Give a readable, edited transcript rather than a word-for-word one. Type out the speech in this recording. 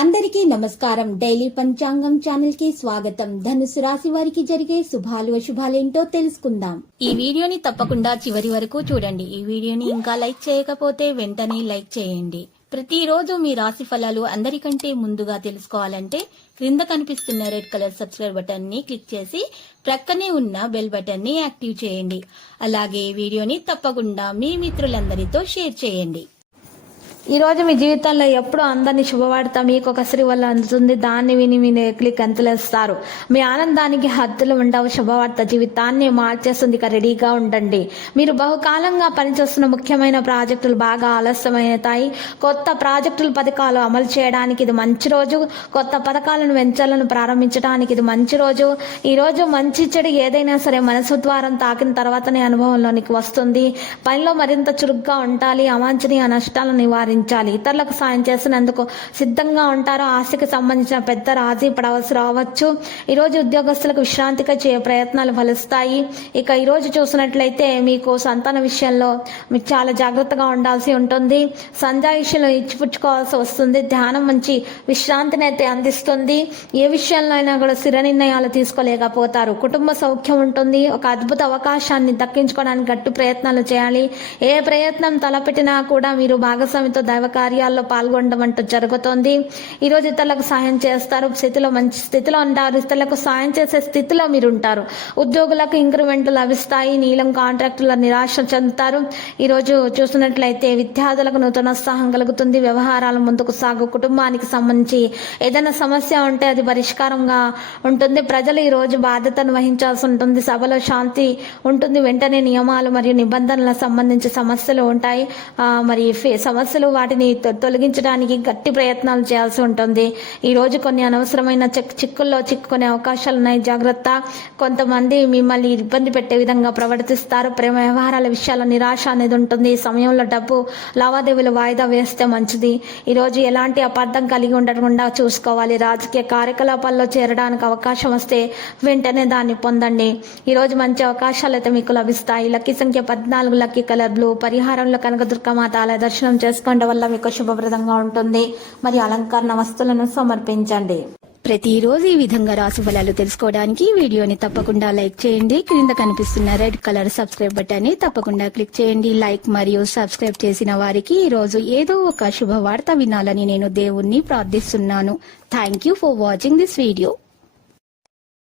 అందరికీ నమస్కారం. డైలీ పంచాంగం ఛానల్ కి స్వాగతం. ధనుసు రాశి వారికి జరిగే శుభాలు అశుభాలేంటో తెలుసుకుందాం. ఈ వీడియోని తప్పకుండా చివరి వరకు చూడండి. ఈ వీడియోని ఇంకా లైక్ చేయకపోతే వెంటనే లైక్ చేయండి. ప్రతిరోజు మీ రాశి ఫలాలు అందరికంటే ముందుగా తెలుసుకోవాలంటే క్రింద కనిపిస్తున్న రెడ్ కలర్ సబ్స్క్రైబ్ బటన్ ని క్లిక్ చేసి ప్రక్కనే ఉన్న బెల్ బటన్ ని యాక్టివ్ చేయండి. అలాగే వీడియోని తప్పకుండా మీ మిత్రులందరితో షేర్ చేయండి. ఈ రోజు మీ జీవితంలో ఎప్పుడూ అందరినీ శుభవార్త మీకు ఒక స్త్రీ వల్ల అందుతుంది. దాన్ని విని మీ క్లిక్ అంతులేస్తారు. మీ ఆనందానికి హద్దులు ఉండవు. శుభవార్త జీవితాన్ని మార్చేస్తుంది. ఇక రెడీగా ఉండండి. మీరు బహుకాలంగా పనిచేస్తున్న ముఖ్యమైన ప్రాజెక్టులు బాగా ఆలస్యమవుతాయి. కొత్త ప్రాజెక్టుల పథకాలు అమలు చేయడానికి ఇది మంచి రోజు. కొత్త పథకాలను వెంచర్లను ప్రారంభించడానికి ఇది మంచి రోజు. ఈ రోజు మంచి చెడు ఏదైనా సరే మనసు ద్వారం తాకిన తర్వాతనే అనుభవంలోనికి వస్తుంది. పనిలో మరింత చురుగ్గా ఉండాలి. అవాంఛనీయ నష్టాలను నివారించాలి. ఇతరులకు సాయం చేసినందుకు సిద్ధంగా ఉంటారు. ఆస్తికి సంబంధించిన పెద్ద రాజీ పడవలసి రావచ్చు. ఈరోజు ఉద్యోగస్తులకు విశ్రాంతిగా చేయ ప్రయత్నాలు ఫలిస్తాయి. ఇక ఈరోజు చూసినట్లయితే మీకు సంతాన విషయంలో మీకు చాలా జాగ్రత్తగా ఉండాల్సి ఉంటుంది. సంజాయిషిలో ఇచ్చిపుచ్చుకోవాల్సి వస్తుంది. ధ్యానం మంచి విశ్రాంతిని అయితే అందిస్తుంది. ఏ విషయంలో అయినా కూడా స్థిర నిర్ణయాలు తీసుకోలేకపోతారు. కుటుంబ సౌఖ్యం ఉంటుంది. ఒక అద్భుత అవకాశాన్ని దక్కించుకోవడానికి గట్టి ప్రయత్నాలు చేయాలి. ఏ ప్రయత్నం తలపెట్టినా కూడా మీరు భాగస్వామితో దైవ కార్యాల్లో పాల్గొనడం అంటూ జరుగుతోంది. ఈరోజు ఇతరులకు సాయం చేస్తారు. మంచి స్థితిలో ఉంటారు. ఇతరులకు సాయం చేసే స్థితిలో మీరు ఉంటారు. ఉద్యోగులకు ఇంక్రిమెంట్లు లభిస్తాయి. నీలం కాంట్రాక్టుల నిరాశ చెందుతారు. ఈరోజు చూసినట్లయితే విద్యార్థులకు నూతన ఉత్సాహం కలుగుతుంది. వ్యవహారాలు ముందుకు సాగు. కుటుంబానికి సంబంధించి ఏదైనా సమస్య ఉంటే అది పరిష్కారంగా ఉంటుంది. ప్రజలు ఈ రోజు బాధ్యతను వహించాల్సి ఉంటుంది. సభలో శాంతి ఉంటుంది. వెంటనే నియమాలు మరియు నిబంధనలకు సంబంధించి సమస్యలు ఉంటాయి. మరి సమస్యలు వాటిని తొలగించడానికి గట్టి ప్రయత్నాలు చేయాల్సి ఉంటుంది. ఈ రోజు కొన్ని అనవసరమైన చిక్కుల్లో చిక్కుకునే అవకాశాలు ఉన్నాయి. జాగ్రత్త. కొంతమంది మిమ్మల్ని ఇబ్బంది పెట్టే విధంగా ప్రవర్తిస్తారు. ప్రేమ వ్యవహారాల విషయాల్లో నిరాశ అనేది ఉంటుంది. ఈ సమయంలో డబ్బు లావాదేవీలు వాయిదా వేస్తే మంచిది. ఈరోజు ఎలాంటి అపార్థం కలిగి ఉండకుండా చూసుకోవాలి. రాజకీయ కార్యకలాపాల్లో చేరడానికి అవకాశం వస్తే వెంటనే దాన్ని పొందండి. ఈరోజు మంచి అవకాశాలు అయితే మీకు లభిస్తాయి. లక్కీ సంఖ్య 14. Lucky colour blue. పరిహారంలో కనకదుర్గమాత ఆలయ దర్శనం చేసుకోవడం వల్ల మీకు శుభప్రదంగా ఉంటుంది. మరి అలంకరణ వస్తువులను సమర్పించండి. ప్రతిరోజు ఈ విధంగా రాశి ఫలాలు తెలుసుకోవడానికి వీడియోని తప్పకుండా లైక్ చేయండి. క్రింద కనిపిస్తున్న రెడ్ కలర్ సబ్స్క్రైబ్ బటన్ ని తప్పకుండా క్లిక్ చేయండి. లైక్ మరియు సబ్స్క్రైబ్ చేసిన వారికి ఈ రోజు ఏదో ఒక శుభవార్త వినాలని నేను దేవుణ్ణి ప్రార్థిస్తున్నాను. Thank you for watching this video.